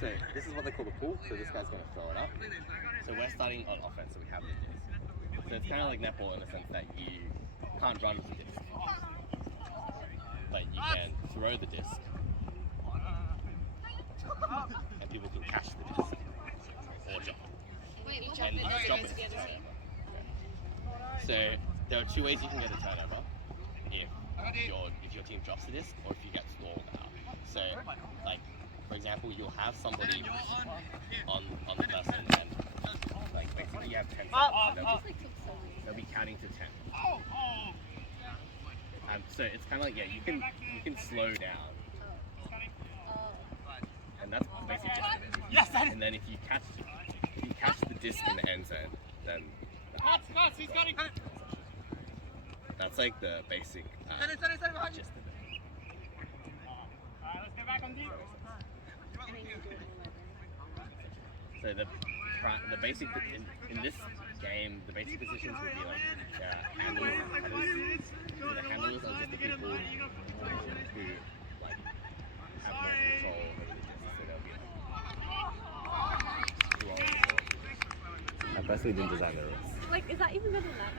So this is what they call the pull. So this guy's going to throw it up. So we're starting on offense, so we have the disc. So it's kind of like netball in the sense that you can't run with the disc, but you can throw the disc, and people can catch the disc or jump. And jump it. So there are two ways you can get a turnover if your team drops the disc or if you get stalled out. So, like for example, you'll have somebody on the person, and like basically you have 10 seconds. So they'll be counting to 10. So it's kind of like you can slow down, and that's basically just it. Yes. And then if you catch the disc in the end zone, then that's like the basic gist of it. Let's get back on deep. So the basic in this game, the basic positions would be like handlers. So the handlers are just the people who like have more control over the disc. So they'll be like, I personally didn't design the rules. Like, is that even gonna land?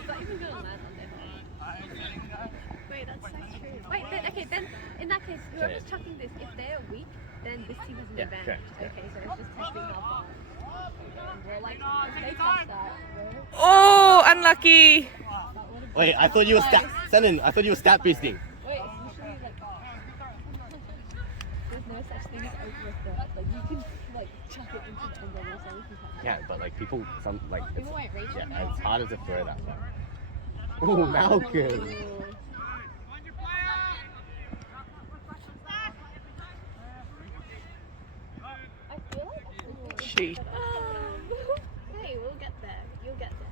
Is that even gonna land on their? Wait, that's so true. Wait, then in that case, whoever's chucking this, if they're weak, then this team has an advantage. Correct. Okay, so it's just testing how far. We're like, if they touch that, Oh, unlucky. Wait, I thought you were I thought you were stat boosting. wait, usually like, there's no such thing as over a threat. Like, you can like chuck it into the end zone or something. Yeah, but like people, People won't reach it. yeah, it's harder to throw that far. Ooh, Malcolm. I feel like She. hey, we'll get there. You'll get there.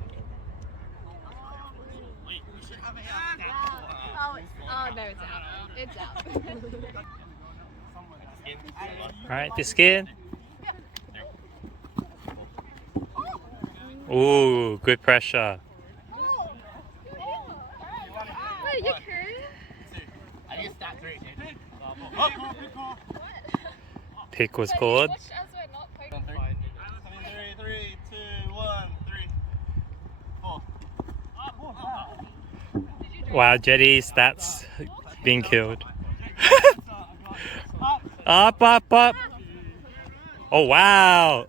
Oh no, it's out. It's out. Alright, the skin. Ooh, good pressure. Wait, you could? I need stat 3. Pick was called. Watch as we're not poking. 3, 2, 1, 3, 4. Wow, Jetty's stats being killed. Up. Oh, wow.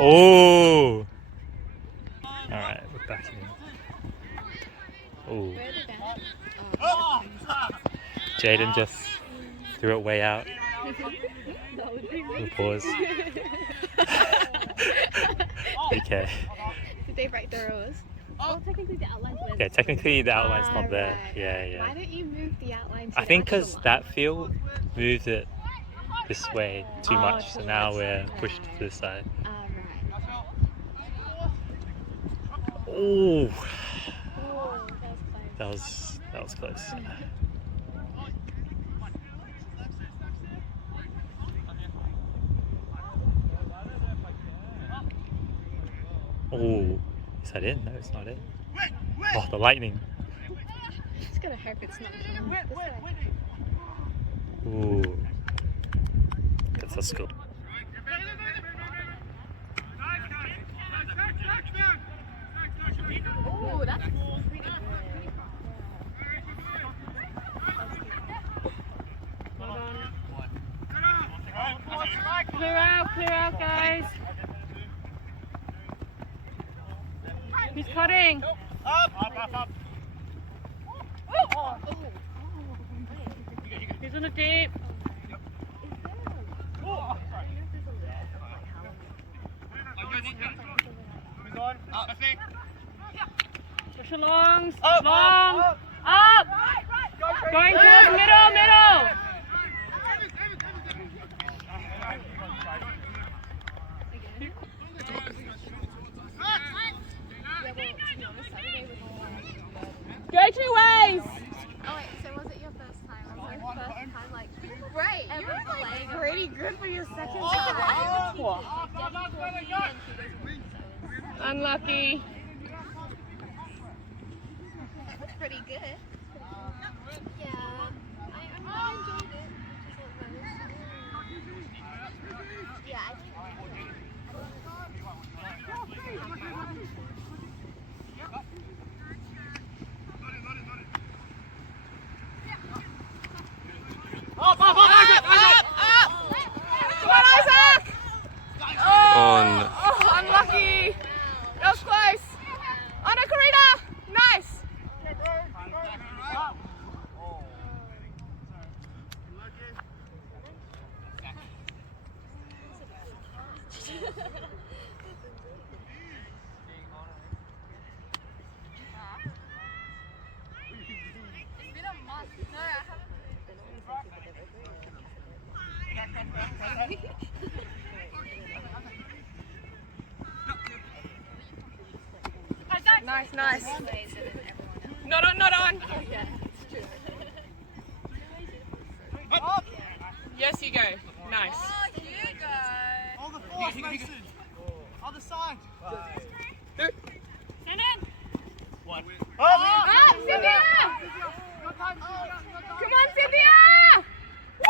Oh. Alright, we're back in. Oh. Jaden just threw it way out. We'll pause. Okay. Did they break the rules? Well, technically the outline's there. Yeah, technically the outline's not there. Right. Yeah. Why don't you move the outline to I think the because actual that field moved it this way too Oh, much, so too now much. we're Okay. pushed to the side. line? Right. Oh, Oh, that was that was close. Oh, is that it? No, it's not it. Oh, the lightning. Just gotta hope it's not coming this way. Ooh, that's good. Oh, that's pretty good. Clear out, guys. He's cutting. Up. He's on the deep. Push along. Long. Up. Going towards middle. Go two ways. Oh wait, so was it your first time? Was it your first time like great? You're like pretty good for your second time. Unlucky. That's pretty good. Yeah, I enjoyed it. Yeah, I think. Come on, Isaac! On. Oh, unlucky. That was close. Anna Karina. Nice. It's been a month. No, I haven't. Nice, nice. Not on, not on. Yes, you go. Nice. Oh, you go. All the force, Mason. Other side. Stand in. One. Ah, Cynthia! Come on, Cynthia! Woo!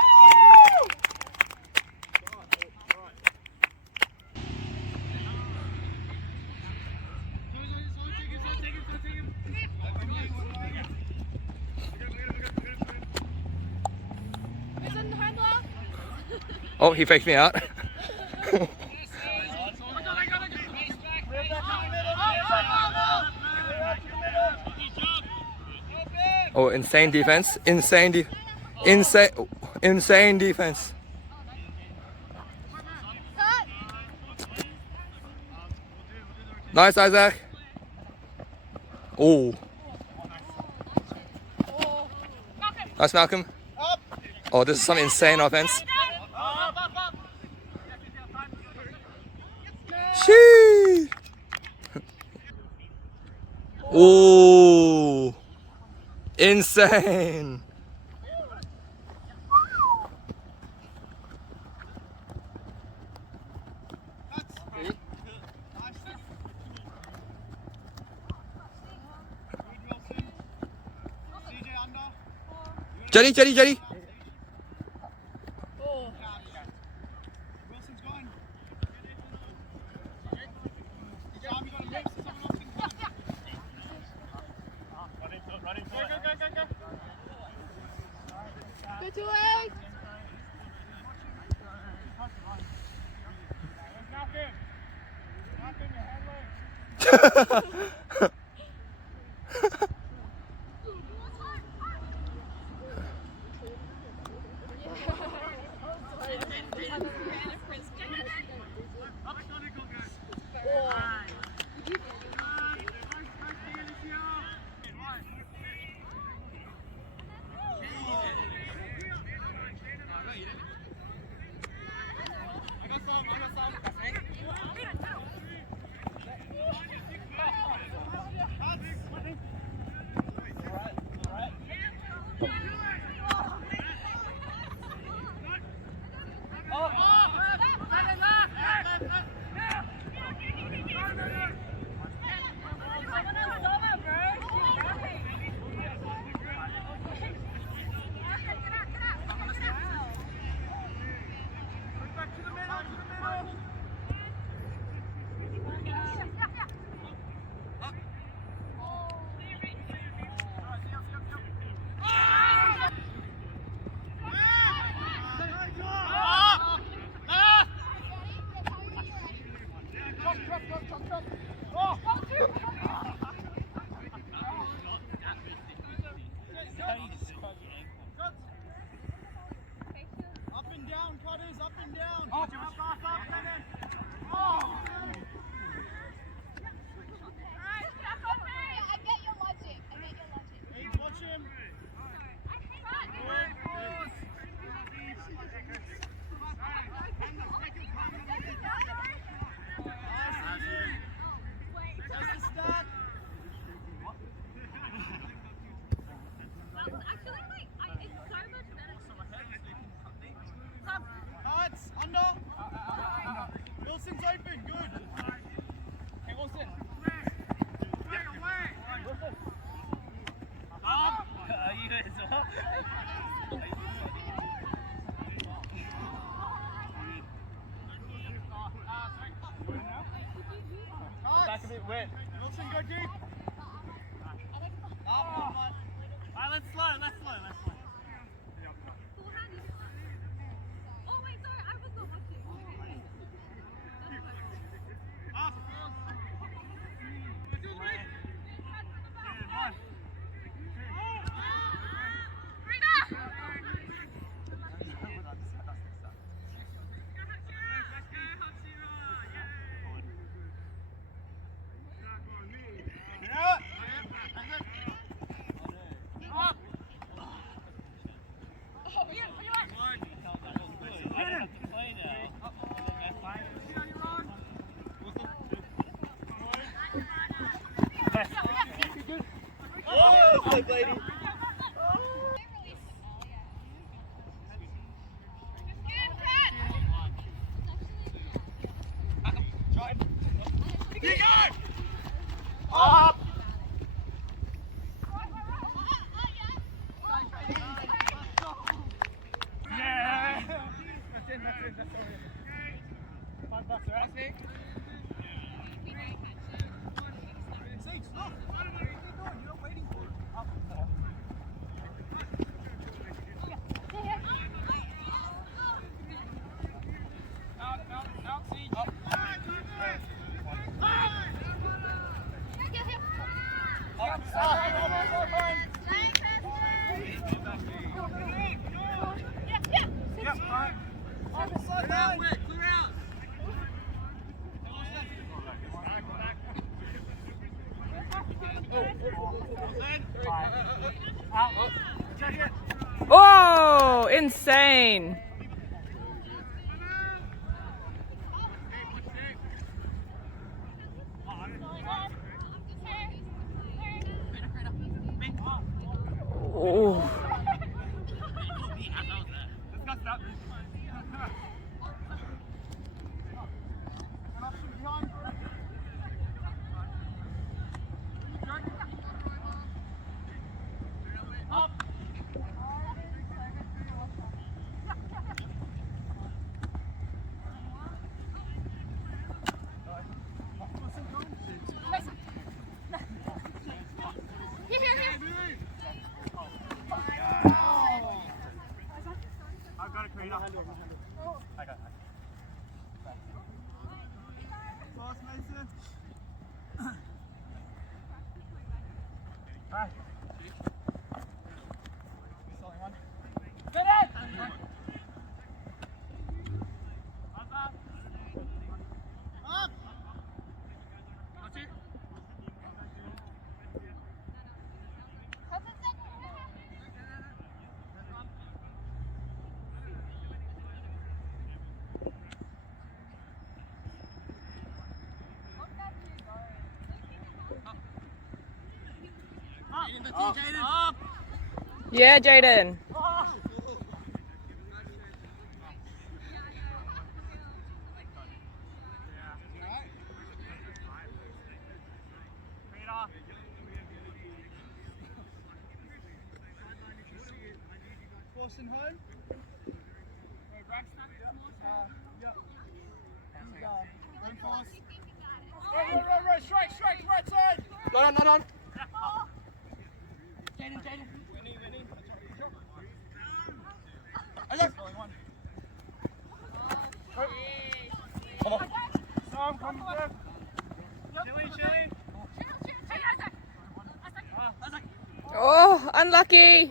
Is it handler? Oh, he faked me out. Oh, insane defense. Insane defense. Nice, Isaac. Oh. Nice, Malcolm. Oh, this is some insane offense. Sheesh. Oh. Insane. Jetty, Jetty, Jetty. Wilson's going. Running for it. Go. Go to it. Up and down, Cutters, up and down. Hey, watch him. That's the start. Cuts, under. Wilson's open, good. Hey, Wilson. Back a bit wet. Wilson, go deep. Alright, let's slow. Oh wait, sorry, I was not watching. Up. Up. Yeah. That's it. $5, right? Six, look. What are you doing? You're not waiting for it. Up. Out, Siege. Up. Oh, insane. Oh. I've got a creator. I got it. Pass, Mason. Right. Solid one. Get it! Up. Up. That's it. Up. Yeah, Jaden. Forcing home. Yeah. Going fast. Right, straight, right side. Not on. Jaden. Come on. Sam, come back. Chili. Oh, unlucky.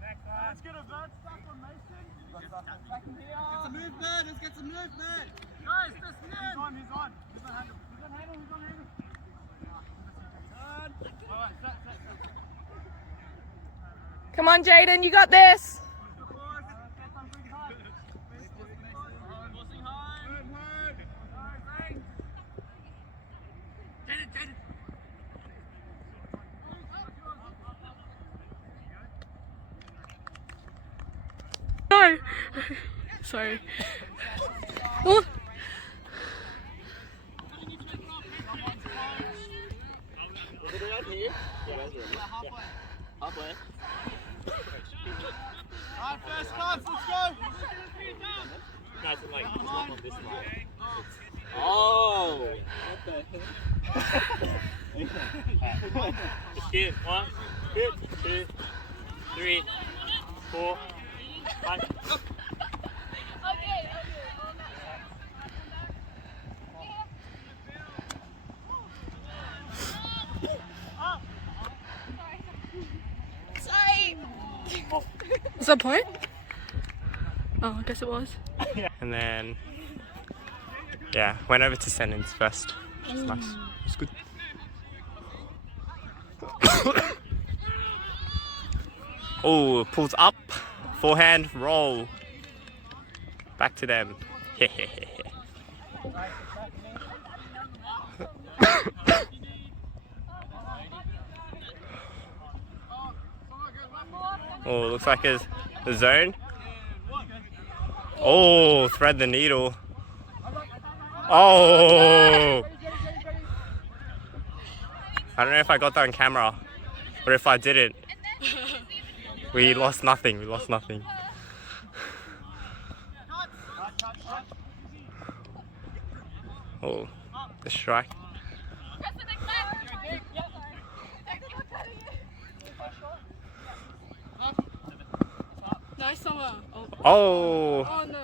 Let's get a bird stuck on Mason. Back in here. Get some movement. Let's get some movement. Guys, this man. He's on. He's on handle. Turn. All right, set. Come on, Jaden, you got this. No. Sorry. Oh. Halfway. Alright, first starts, let's go! Guys, like, it's not on this line. Oh! What the heck? Just give 1, 2, 3, 4, 5. Is that a point? Oh, I guess it was. And then, yeah, went over to sentence first. It's nice. It's good. Oh, pulls up, forehand, roll. Back to them. Oh, looks like it's the zone. Oh, thread the needle. Oh! I don't know if I got that on camera, but if I didn't, we lost nothing. We lost nothing. Oh, the strike. Nice summer. Oh. Oh! Oh no.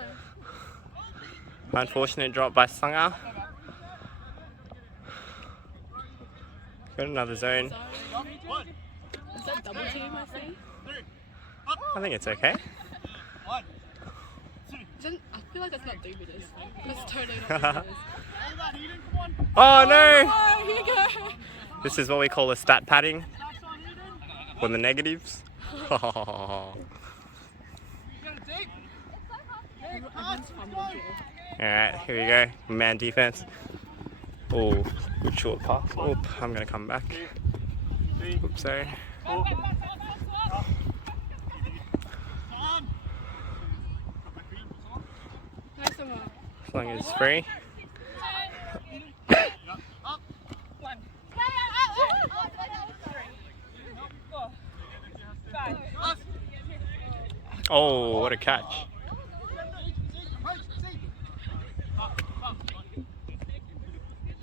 Unfortunate drop by Sangha. Got another zone. Is that double team, I see? I think it's okay. I feel like that's not David's. That's totally not David's. Oh no! Oh, here you go. This is what we call a stat padding for the negatives. Alright, here we go. Man defense. Oh, good short pass. Oh, I'm gonna come back. Oops, sorry. Nice summer. As long as it's free. Oh, what a catch.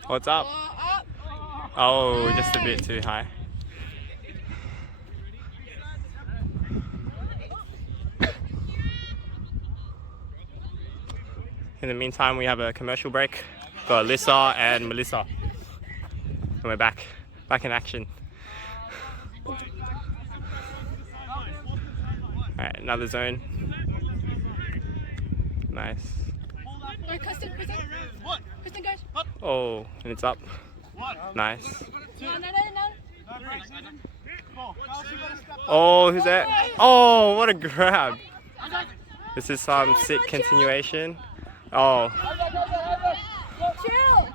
What's up? Oh, just a bit too high. In the meantime, we have a commercial break. Got Alyssa and Melissa. And we're back in action. Alright, another zone. Nice. Wait, Kristen goes. Oh, and it's up. Nice. No. Oh, who's that? Oh, what a grab. This is some sick continuation. Oh. Chill.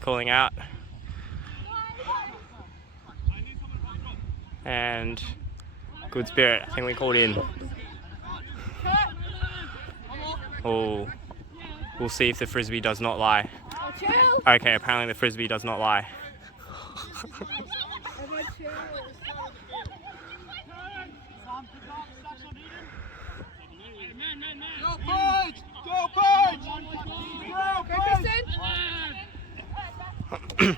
Calling out. And good spirit. I think we called in. Oh. We'll see if the frisbee does not lie. Okay, apparently the frisbee does not lie. Go Page! Go Page! Go Page!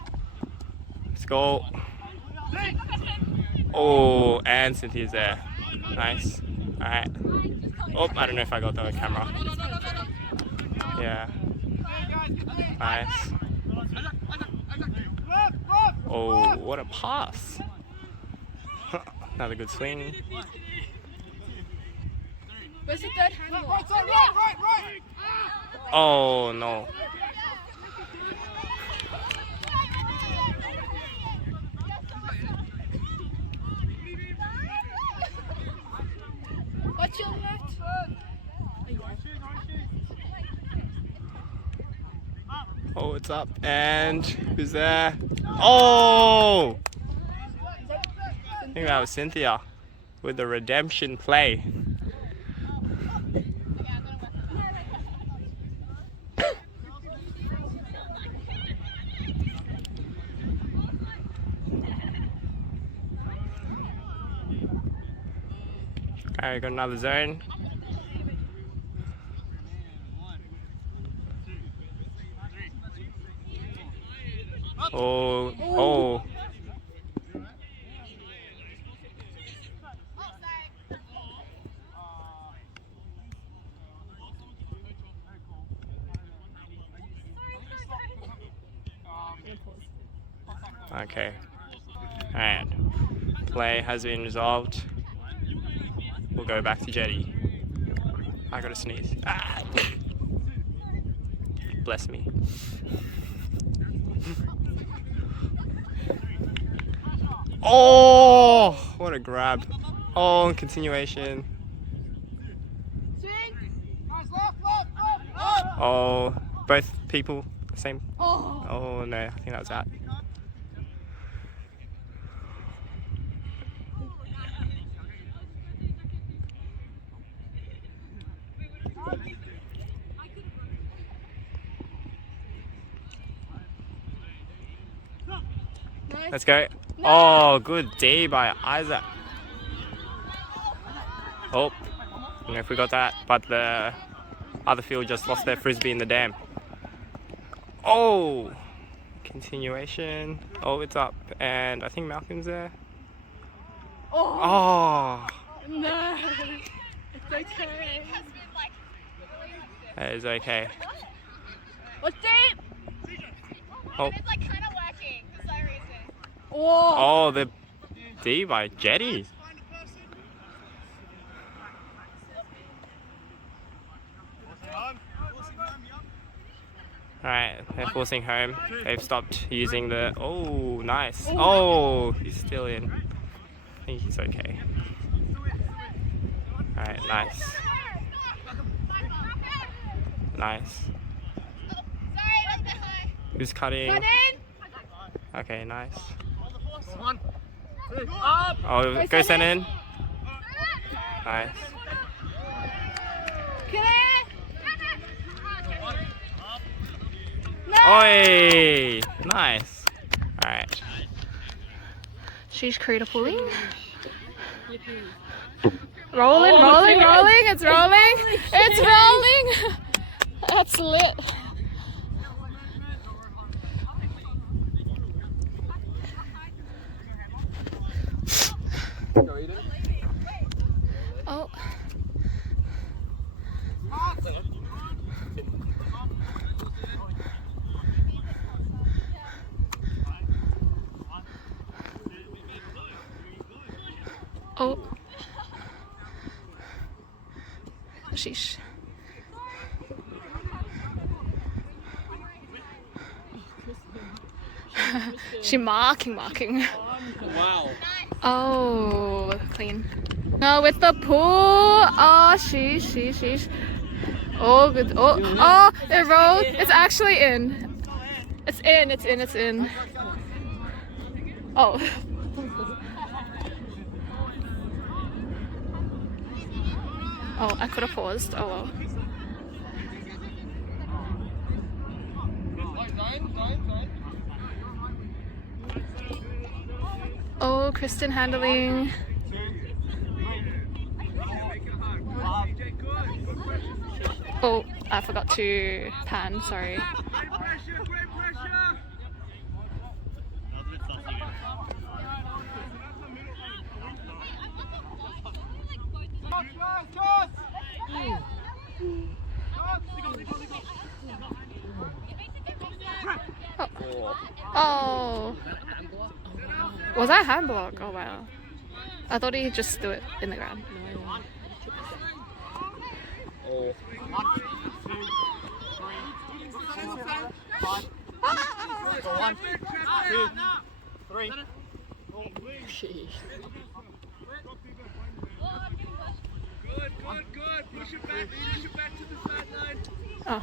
Let's go. Oh, and Cynthia's there. Nice. Alright. Oh, I don't know if I got that on camera. Yeah. Nice. Oh, what a pass. Another good swing. Where's the third handle? Right! Oh, no. What's your left? Oh, it's up. And who's there? Oh! I think that was Cynthia with the redemption play. Alright, got another zone. Oh, oh. Okay. Alright. Play has been resolved. We'll go back to Jetty. I gotta sneeze. Ah! Bless me. Oh! What a grab. Oh, continuation. Oh, both people, same. Oh no, I think that was that. Let's go. Oh, good D by Isaac. Oh, I don't know if we got that, but the other field just lost their frisbee in the dam. Oh, continuation. Oh, it's up, and I think Malcolm's there. Oh, No. It's okay. that is okay. What's deep? Oh, It's like kind of working for some reason. Whoa. oh, the D by Jetty. Alright, they're forcing home. They've stopped using the... Oh, nice. Oh, he's still in. I think he's okay. Alright, nice. Nice. Who's cutting? Okay, nice. Oh, go send in. Nice. Oi! Nice. Alright. She's creator pulling. Rolling, rolling, rolling. It's rolling. It's rolling. That's lit. Oh. Oh. Sheesh. She marking. Wow. Oh, clean. No, with the pull. Oh, sheesh. Oh, good. Oh, it rolled. It's actually in. It's in. Oh. Oh, I could have paused. Oh well. Oh, Kristen handling. Oh, I forgot to pan, sorry. Oh. Was that a hand block? Oh wow. I thought he just threw it in the ground. Oh. 1, 2, 3. Good. Push it back to the sideline. Oh.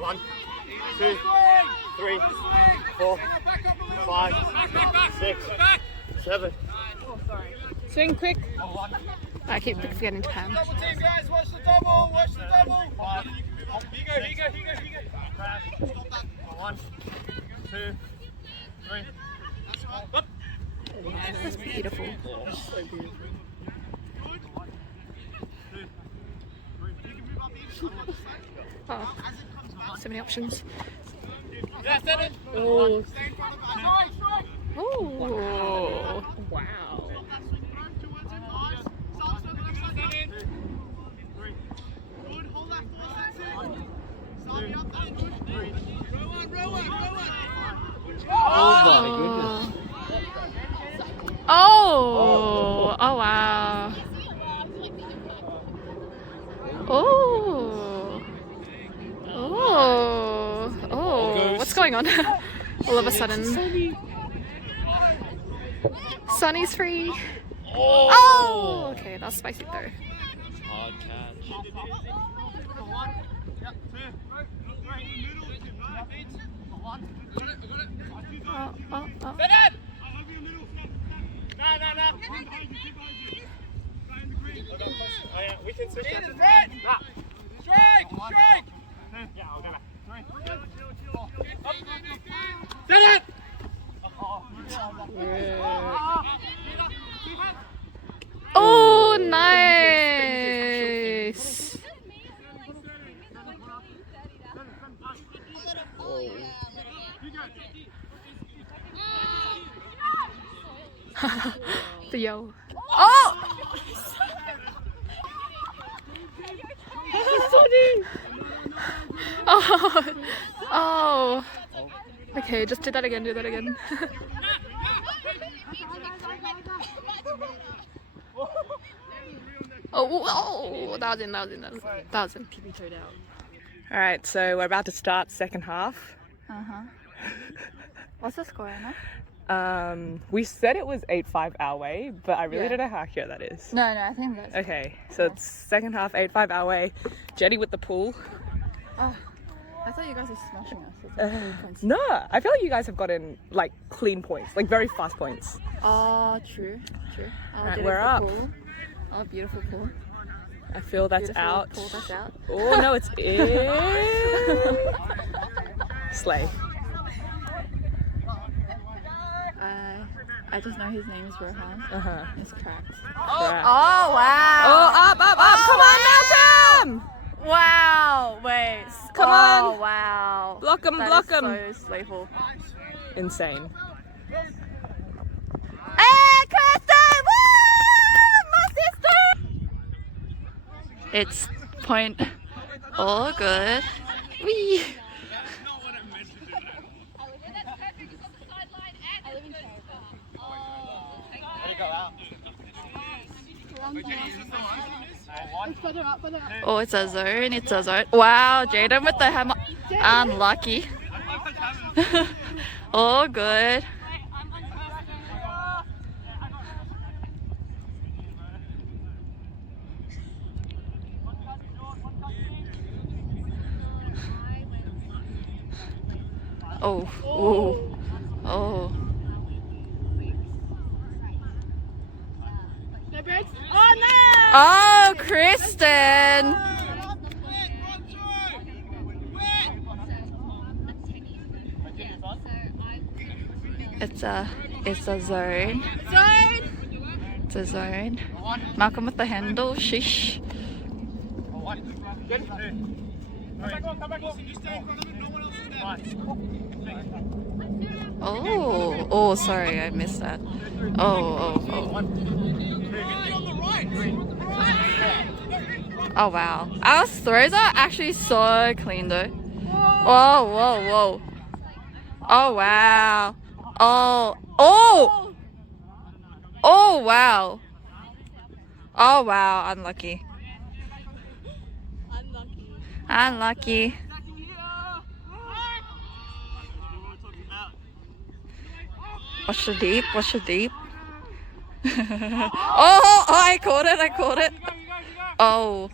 1, 2, 3, 4, 5, 6, 7. Swing quick. I keep forgetting to pan. Double team, guys. Watch the double. Here you go. 1, 2, 3. Up. That's beautiful. Oh, so many options. Oh. Oh. Wow. Oh Oh. Oh wow. Oh. Oh. Oh. What's going on? All of a sudden. Sunny's free. Oh. Okay, that's spicy though. Hard catch. Oh. We can switch that. Strike! Strike! Yeah, I'll go back. Oh, nice. Theo. Oh! Oh. Oh. Okay, just do that again, Oh, that was in. Alright, so we're about to start second half. What's the score, Anna? We said it was 8-5 our way, but I really Yeah. don't know how accurate that is. No, I think that's... Okay, so it's second half, 8-5 our way. Jetty with the pool. I thought you guys were smashing us. No, I feel like you guys have gotten like clean points, like very fast points. Oh, true. Alright, we're up. Pool. Oh, beautiful pool. I feel that's Beautiful out. Pool, that's out. Oh no, it's in. Slay. I just know his name is Rohan. It's cracked. Crap. Oh, wow. Oh, up! Come on, Malcolm! Wow. Wait. Come Oh, on. wow. Block him, That block is him. so slayful. Insane. Hey, Kristen! Woo! My sister! It's point. All good. Wee. Oh, it's a zone. Wow, Jaden with the hammer. Unlucky. All good. Oh. Oh, Kristen. It's a zone. It's a zone. Malcolm with the handle. Shish. Oh, sorry, I missed that. Oh. Oh wow. Our throws are actually so clean though. Whoa. Oh wow. Oh wow. Oh wow, unlucky. Watch the deep. Oh, I caught it. Oh.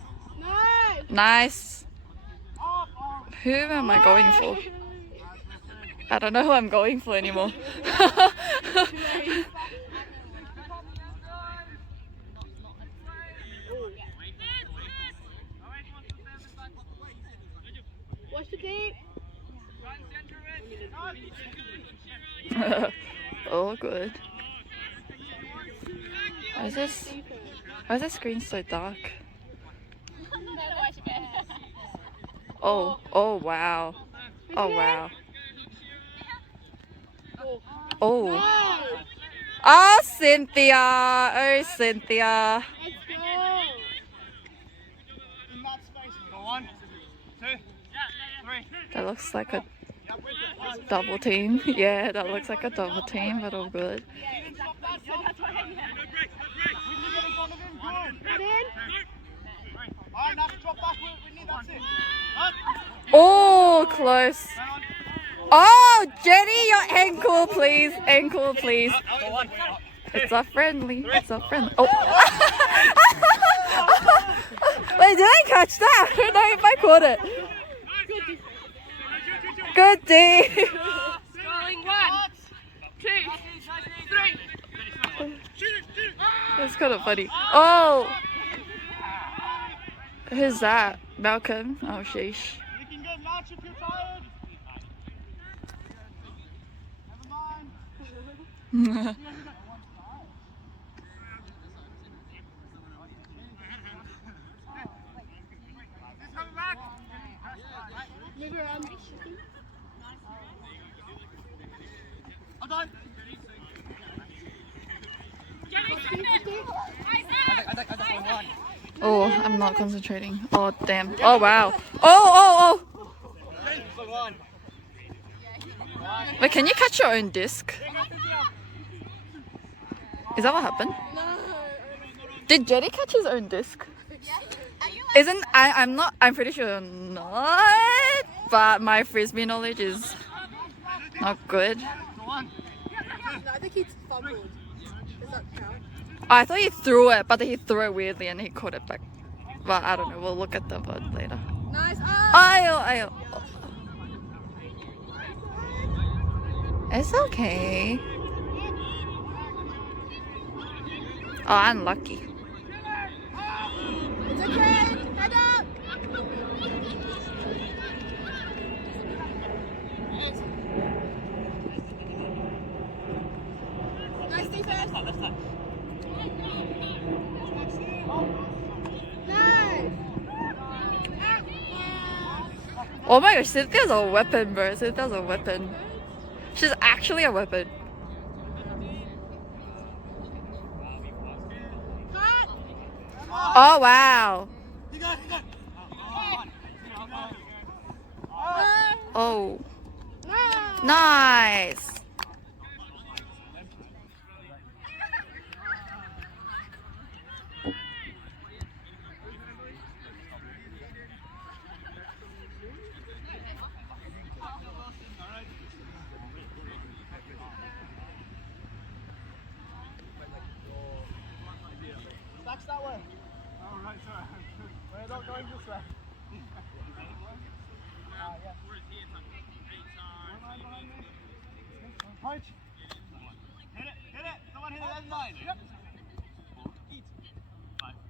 Nice. Who am I going for? I don't know who I'm going for anymore. Watch the deep. Oh, good. is this? Why is this screen so dark? Oh, oh wow. Oh wow. Oh. Oh, Cynthia. Oh, Cynthia. Go 1, 2, 3. That looks like a double team. Yeah, that looks like a double team, but all good. Oh, close. Oh, Jenny, your ankle, please. Ankle, please. It's a friendly. It's a friendly. Oh. Wait, did I catch that? I don't know if I caught it. Good D. Scoring 1, 2, 3. That's kind of funny. Oh. Who's that? Malcolm? Oh, sheesh. You can get match if you're tired. Never mind. Oh, I'm not concentrating. Oh, damn. Oh, wow. Oh, oh, oh. Wait, can you catch your own disc? Is that what happened? Did Jetty catch his own disc? Isn't I'm pretty sure not, but my frisbee knowledge is not good. I think he's fumbled. Does that count? I thought he threw it, but he threw it weirdly and he caught it back. But I don't know, we'll look at the VOD later. Nice. Ayo. It's okay. Oh, unlucky. It's okay. Head up. Nice defense. Nice. Oh my gosh, Cynthia's a weapon, bro. Cynthia's a weapon. She's actually a weapon. Oh wow. Oh. Nice. That's that way. Oh, right, sorry. We're not going this way. Punch. Hit it. Someone hit it. Line. Yep.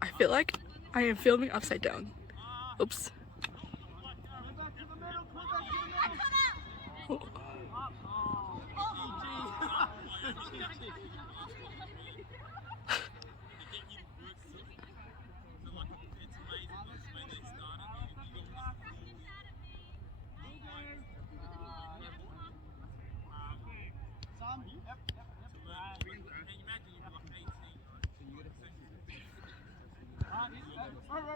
I feel like I am filming upside down. Oops.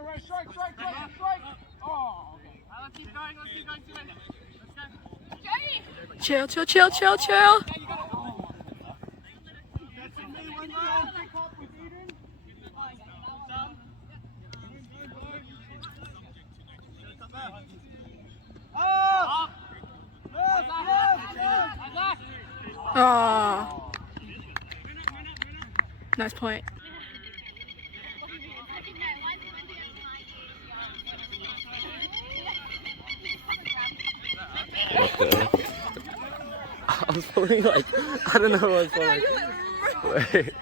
Right, strike. Oh, okay. Let's keep going. Let's go. Chill. Ah. Nice point. I was pulling like, I don't know what I was pulling. Wait.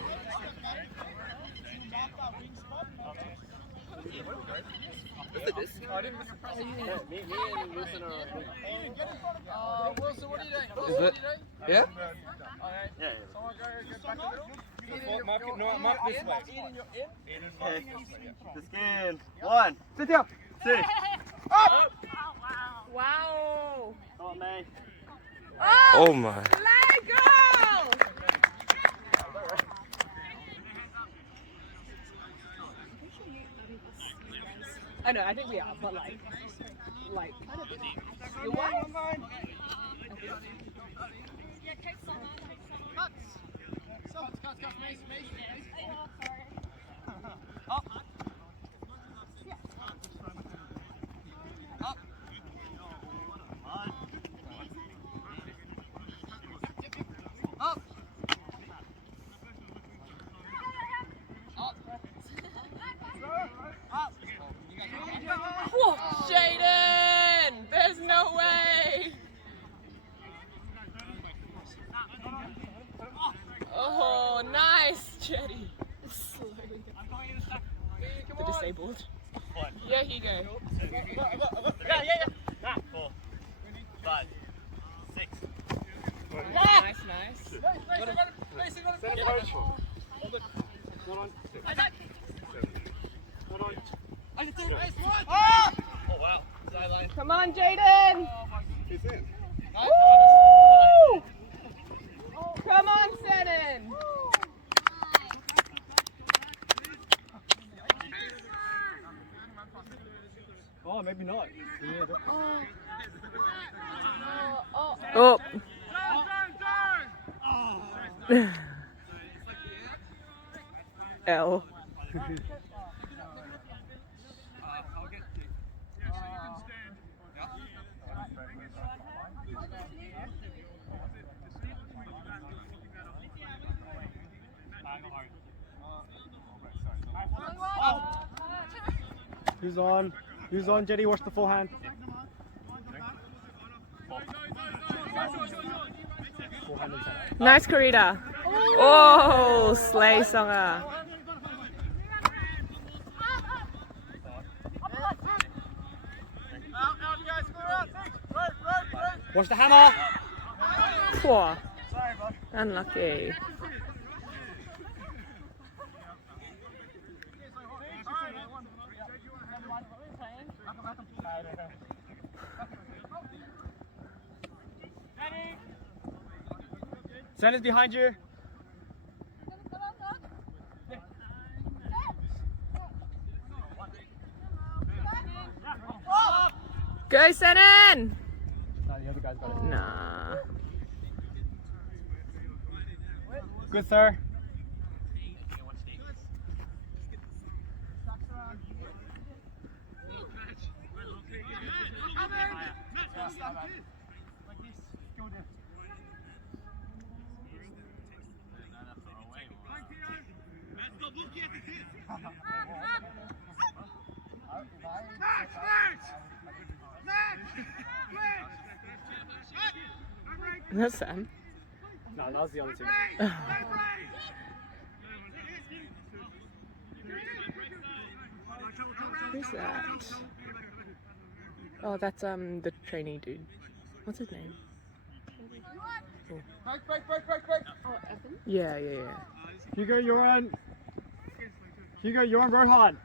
Is it? Yeah? Someone go get back in the middle. Mark it, no, mark this way. Okay. The skin. 1. Sit down. 2. Wow. Come on, May. Oh my. Let go. I know, I think we are, but like, you what? Whoa, Jaden! There's no way! Oh, nice, Jetty. The disabled. Yeah, here you go. Yeah. 4. 5. 6. Nice, nice. Oh, wow. Sideline. Come on, Jaden! Woo! Come on, Senan! Oh, maybe not. Oh. L. Who's on? Who's on, Jetty? Watch the forehand. Nice, Karita. Oh, slay, Songa. Watch the hammer. Poor. Unlucky. Santa's behind you. Go, Senan! No, the other guy's got it. Nah. Good, sir. That's Sam. No, that was the other two. Who's that? Oh, that's the trainee dude. What's his name? Oh. Yeah. Hugo, you're on. Hugo, you're on Rohan.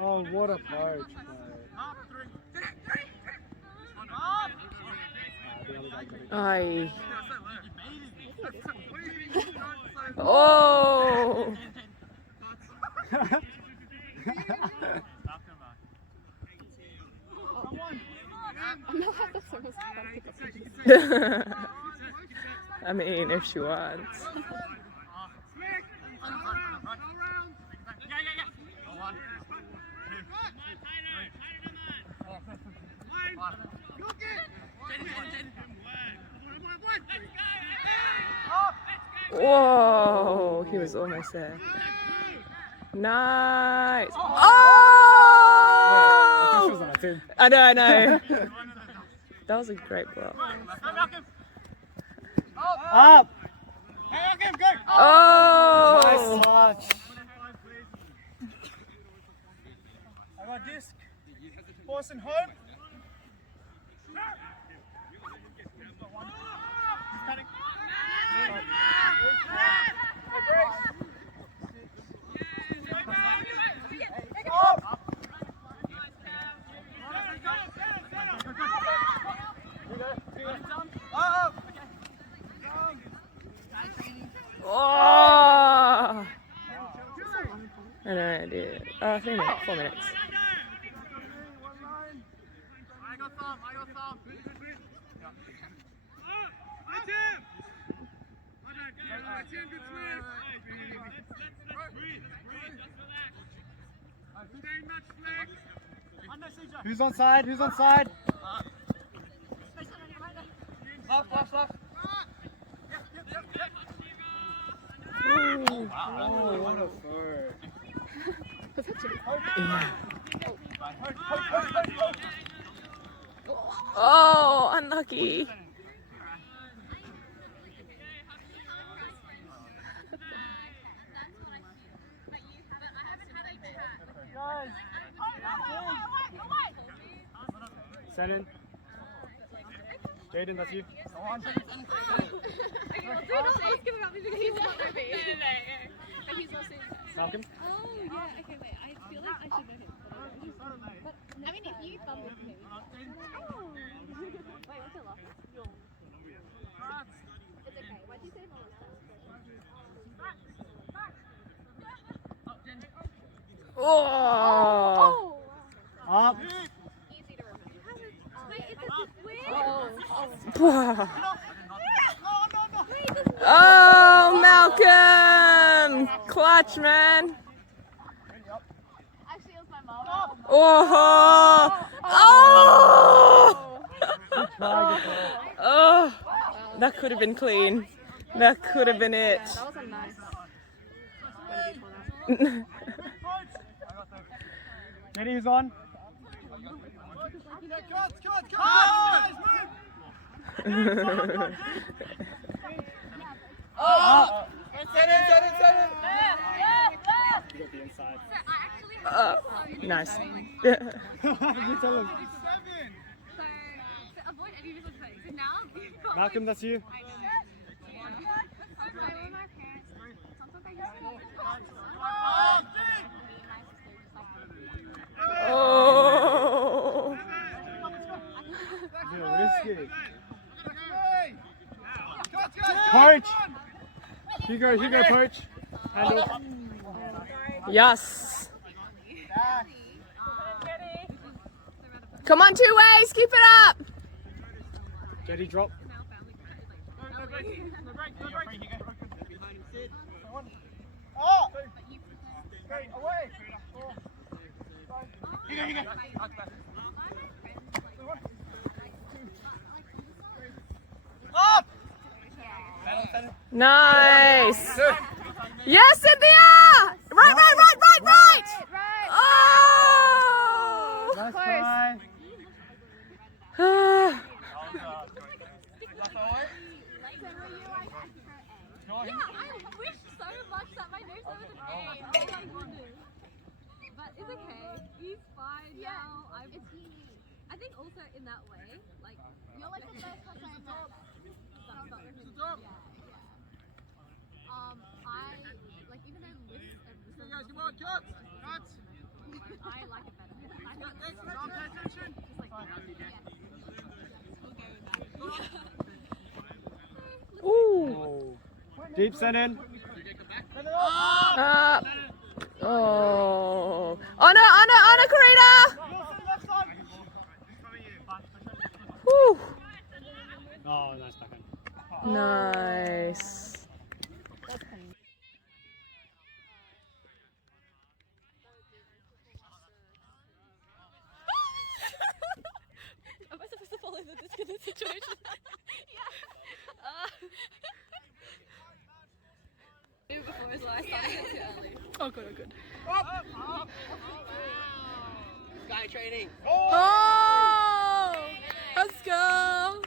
Oh, what a approach, mate. Aye. Oh! I mean, if she wants. Whoa, he was almost there. Nice. Oh! I know. That was a great block. Up! Oh! Nice touch. I got disc. Forcing home. Oh! I know, dude. 3 minutes, 4 minutes. I got some. Who's on side? Left. Oh, wow. What a third. Oh, unlucky. Send in. Jaden, that's you. Malcolm? Oh, yeah, okay, wait. I feel like I should know him. But I mean, if you bump into him. Oh. Wait, what's your last name? It's okay. Why'd you say Oh! Up. easy to remember? Wait, it's a where? Oh, Malcolm! Clutch, man. Actually, it was my mom. Oh! Oh! Oh! That could have been clean. That could have been it. That was a nice. Jenny is on. Oh! Nice. You tell him. To avoid any misunderstanding. So now we've got. Malcolm, that's you. Oh! Risky. Poach! Here you go, Poach. Handle. Yes. Come on, 2 ways. Keep it up. Jetty drop. Nice. Yes, Cynthia. Right. Oh! Nice try. Yeah, I wish so much that my nose over the A. Oh my goodness. But it's okay. He's fine now. I think also in that way, like you're like the first person I met. I like even though Liz and Liz I like it better. I think it's just like Ooh. Deep send in. Oh. Anna, Karina. Woo. Oh, nice backhand. Nice. Am I supposed to follow the disconnect situation? Before is what I started too early. Oh, good. Sky training. Oh! Let's go.